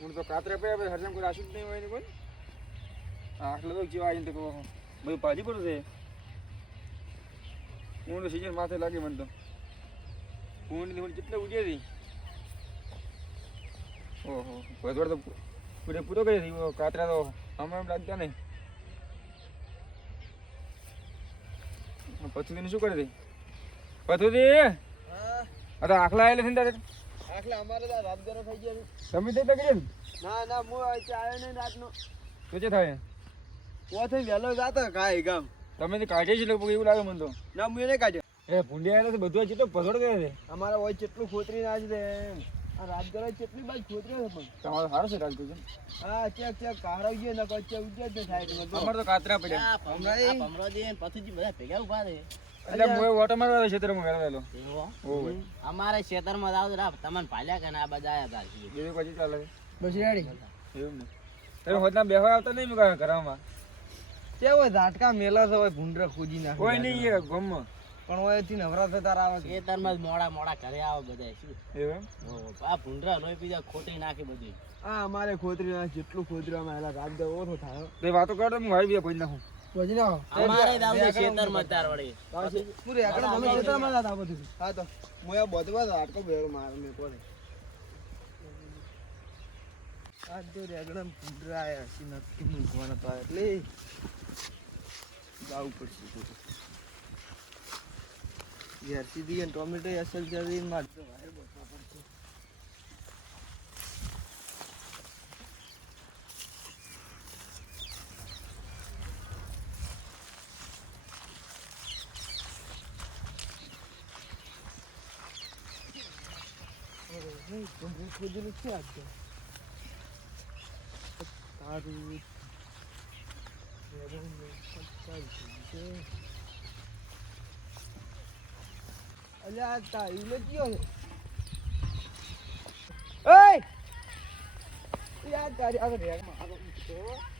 હું તો કાતરે પડ્યા પછી હરસમ કોઈ રાશું જ નહીં હોય ને કોઈ. હા તો જેવા આવીને તો બધું ભાજી પડે છે. હું તો સીઝન માથે લાગે મને તો. હું ઊંડ કેટલે ઉડ્યા હતી. ઓહો ભગવાન તો પૂરે પૂરો કરી દીધો. કાતરા તો હમણાં એમ લાગતા નહીં. પથુદીને શું કરી દઈ પથુદી હા. તો આખલા આવેલા છે ને તારે? આખલે અમારે તો રાત ગરો થઈ ગયો તમે તે તકડી ના ના હું આવ્યો નહીં રાતનો. તો જે થાય. જાતો ગામ. તમે તો કાઢે છે એવું લાગે મને તો. ના હું એને કાઢ્યો. એ ભૂંડી આવેલા બધું જેટલો પસોડ કરે છે. અમારે હોય કેટલું ખોતરી નાખ દે આ રાત ગરો કેટલી બાજ ખોતરી છે પણ. તમારો સારો છે રાજકોટ હા ચેક ચેક ગયો ને ઉજ્જત થાય અમારે તો કાતરા પડ્યા. એટલે હું ઓટો મારવા ક્ષેત્રમાં કરાવેલો ઓય અમારે ખેતરમાં જાવ રાખ તમને ભાલ્યા કે ના આ બધા આયા હતા બીજું પછી ચાલે. બસ રેડી એવું ને. તમે હોતના બેહવા આવતા નહીં મુકા ઘરમાં. કે હોય ઝાટકા મેલા છે હોય ભૂંડરા ખોજી નાખે કોઈ નહીં એ ગમ પણ હોયથી નવરા થતા આવે ખેતરમાં મોડા મોડા ઘરે આવે બધા શું? એવું આ ભૂંડરા લોહી બીજા ખોટી નાખી બધી. હા અમારે ખોતરી ના જેટલું ખોતરી અમે હેલા રાત દે ઓછો થાય તો વાતો કરો હું ભાઈ બીજા કોઈ નાખો. અમારે જાવ છે ખેતરમાં તાર વળી. પૂરી આગળ તમે ખેતરમાં જતા બધું? હા તો હું બધવા ઝાટકો બેરો માર મે કોને? આ તો છે મૂકવાના તો એટલે જાવું પડશે ઘેર સીધી ટોમેટો અસલ જરી માર તો વાયર બચવા પડશે ખોજેલું છે આજ તારું અલ્યા આ તારીને કયો ઓય યાર તારી આગળ આગળ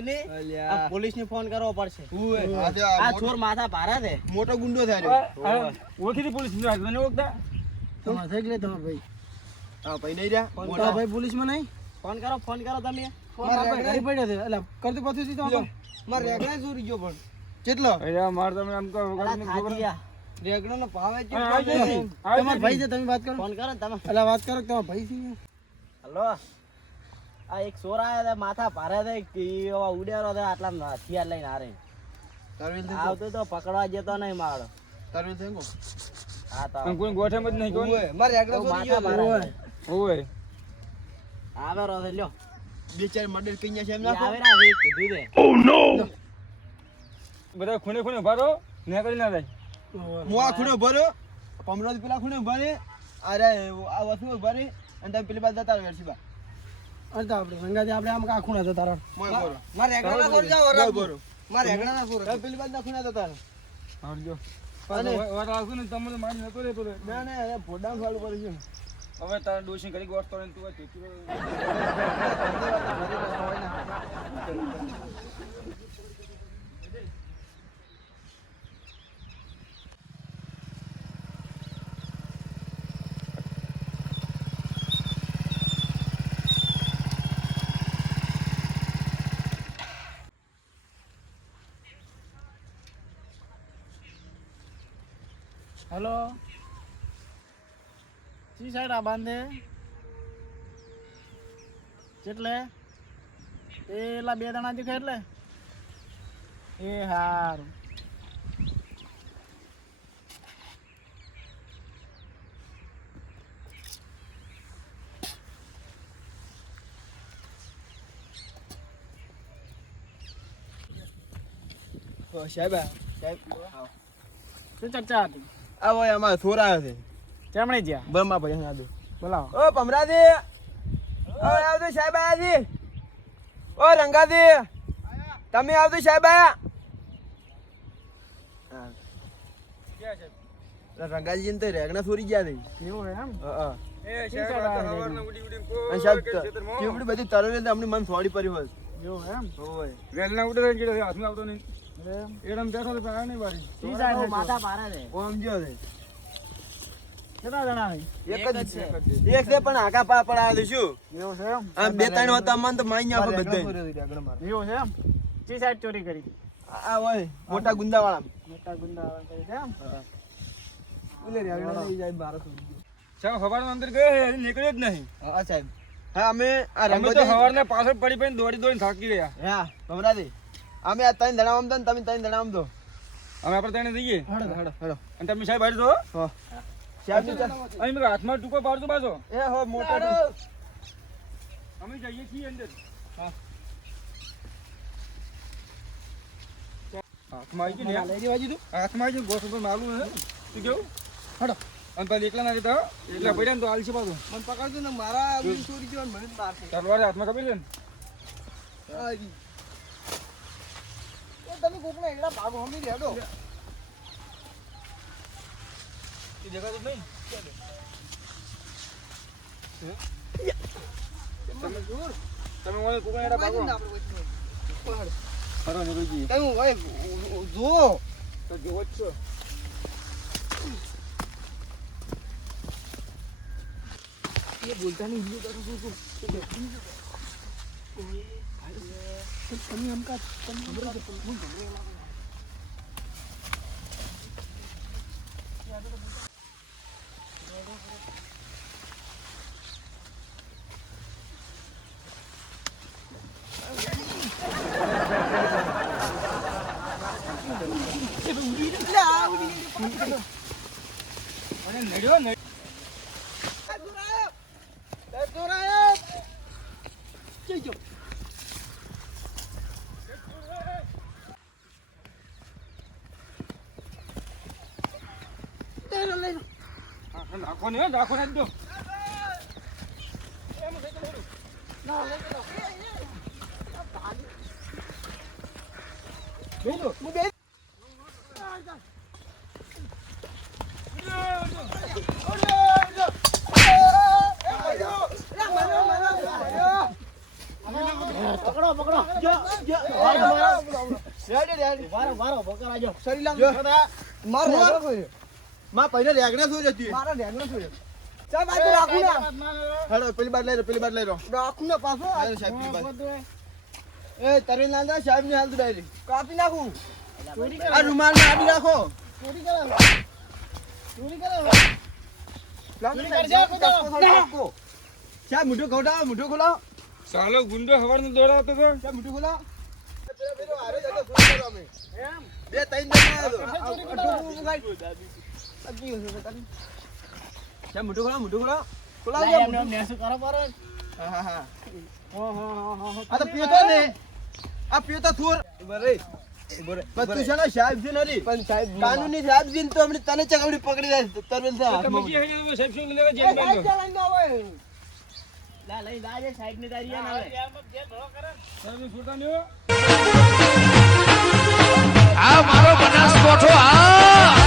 ને અલ્યા પોલીસ ને ફોન કરવો પડશે આ ચોર માથા ભારે છે? મોટો ગુંડો થાય ઓળખી પોલીસ ઓળખતા તમારે થઈ ગયો તમારે ભાઈ? હા ભાઈ નહીં રહ્યા. ફોન કરો. ભાઈ પોલીસ નહીં? ફોન કરો ફોન કરો તમે. ઘરે પડ્યો છે. એટલે કરતું પાછું થી તો મારે રેગડા ચોરી ગયો પણ? કેટલો? અરે માર તમે આમ કહો અલા, થાકી ગયા. રેગડો નો ભાવ જ હા, આવી જશે. આવી તમારા જશે. ભાઈ છે તમે વાત કરો. ફોન કરો ને તમે. એટલે વાત કરો કે ભાઈ છે? હલો. આ એક સોરા આયા માથા ભારે હવે ઉડેરો છે આટલા હથિયાર લઈને હારે. તારવેલ આવતો તો પકડવા જતો નહીં મારો. તારવેલ ગયો હા તો આમ કોઈ ગોઠેમ જ નહીં કોઈ. મારે આગળ તો ગયો ભારે. છે. ઓય. આવે રો લ્યો. બે ચાર મર્ડર કઈ છે એમ ના આવે ના છે કીધું નો બધા ખૂણે ખૂણે ભરો ને કરી ના જાય. હું આ ખૂણો ભર્યો પમરો પેલા ખૂણે ભરે અરે આ વસ્તુ ભરે અને તમે પેલી બાજુ જતા રહો છે બા અરે આપણે ગંગાજી આપણે આમ કા ખૂણા જતા રહો? મારે ના છોડી મારે એકલા ના છોડી પેલી બાજુ ના ખૂણે જતા રહો. આવજો. અને- વાત આવશું ને તમને મારી નતો રહેતો રે. ના ના એ વાળું પડી ગયું. હવે તારે ડોશી કરી ગોઠતો ને તું ટેકી હેલો. સી સાઈડ આ બાંધે? કેટલે એલા બે દાણા દેખાય એટલે? એ હારું. સાહેબ સાહેબ શું ચર્ચા હતી? આ હોય અમારે આવ્યો છે. ચમણે જ્યાં બરમા ભાઈ આદુ બોલાવો. ઓ ભમરાજી. ઓ આવજો સાહેબ આયાજી. ઓ રંગાજી. તમે આવજો સાહેબ આયા. રંગાજી ને તો રેગના ચોરી ગયા છે. એવું એમ? હા, બધું અમને મન સોડી પડી હોય. એવું એમ? હોય. વેલના ઉડે હાથમાં આવતો નહીં. એડમ બેઠો તો આવ્યો નહીં બારી માથા પારે છે. ઓમ જો છે. કેટલા જણા એક જ છે. એક છે. પણ આકા પા પડાવે છે શું એવું છે એમ? આમ બે ત્રણ હોતા મન તો માઈ નાખો બધા એવું છે એમ? સી સાઈડ ચોરી કરી? આ હોય મોટા ગુંદા વાળા મોટા ગુંડા વાળા કરી છે એમ? સાહેબ અંદર ગયો નીકળ્યો જ નહીં. હા સાહેબ. હા અમે આ તો સવારના પાછળ પડી પડી દોડી દોડીને થાકી ગયા. હા ભમરાજી અમે આ ત્રણ ધડામ દો તમે ત્રણ ધડામ દો અમે આપણે તેને જઈએ? હડો હડો હડો. અને તમે સાહેબ દો હો. સાહેબ અહીં મેં હાથમાં ટૂંકો પાડજો પાછો. એ હો મોટો અમે જઈએ છીએ અંદર. હાથમાં આવી ગયું ને હાથમાં આવી ગયું ગોસ ઉપર મારું હે. તું કેવું હડો. અને પછી એકલા ના જતા એકલા પડ્યા ને તો આલસી પાછું. મને પકડજો ને મારા ચોરી મને જ હાથમાં ખબર છે ને? તમે કોકના એકડા ભાગો હમી રેડો. એ દેખાતું જ નહીં. તમે ઓલે એડા ભાગો. જઈએ તમે હોય જુઓ. તો જોવો જ છો. તું. તમે આમ કા તમે ખબર છે, હું ગમે એમ ને નાખો ને નાખો ને દો પકડો પકડો વારો વારો પકડા શરીર મારો. માં પહેલા રેગણા શું જતી મારા રેગડો શું ચાલ બાજુ રાખું ના. હેડો પેલી બાદ લઈ લો પેલી બાદ લઈ લો રાખું ને પાછો. સાહેબ એ તરીન લાંદા સાહેબની હાલ તું ડાયરી કાપી નાખું. આ રૂમાલ ને આપી રાખો ચોરી કરે. ચોરી કરે. ચોરી કરશે ધક્કો. સાહેબ મુઠો ખોટાવો મુઠો ખોલાવો સાલો ગુંડો હવારનો દોડાવતો હતો સાહેબ મુઠો ખોલાવો પેલો પેલો હારે જતો ચોરી કરો અમે બે ત્રણ જણા આવ્યો તો સાહેબ મુઠો ખોલાવો મુઠો ખોલાવો ખોલાવો એમને એમ નેસું કરો પર હા હા હા હો હો હો હો હો આ તો પીતો ને આ પીતો થોર બરે પણ તું છે ને સાહેબ છે નથી પણ સાહેબ કાનૂની સાહેબ છે ને તો હમણાં તને ચકવડી પકડી જાય તરવેલ છે હાથમાં. સાહેબ શું લેવા જેલ સાહેબ ના હોય. લા લઈ લાજે સાઈડની તારી આવે સાહેબ છોડતા નહીં આ મારો બનાસકોઠો આ